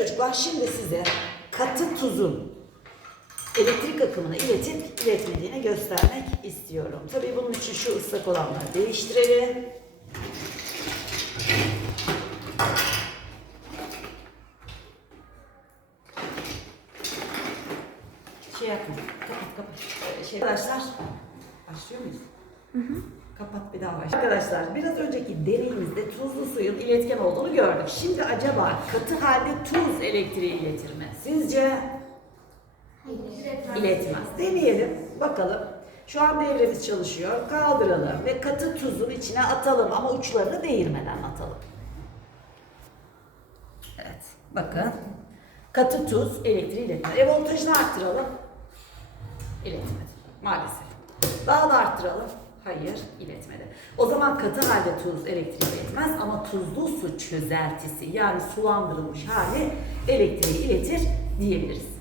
Çocuklar şimdi size katı tuzun elektrik akımını iletip iletmediğini göstermek istiyorum. Tabii bunun için şu ıslak olanları değiştirelim. Şey yapma. Kapat kapat. Ee, Şey, arkadaşlar başlıyor muyuz? Kapat bir daha başla. Arkadaşlar biraz önceki deneyimizde tuzlu suyun iletken olduğunu gördük. Şimdi acaba katı halde tuz elektriği iletir mi? Sizce iletmez. Deneyelim bakalım. Şu an devremiz çalışıyor. Kaldıralım ve katı tuzun içine atalım ama uçlarını değirmeden atalım. Evet bakın. Katı tuz elektriği iletmez. E voltajını arttıralım. İletmedi maalesef. Daha da arttıralım. Hayır, iletmedi. O zaman katı halde tuz elektriği iletmez ama tuzlu su çözeltisi yani sulandırılmış hali elektriği iletir diyebiliriz.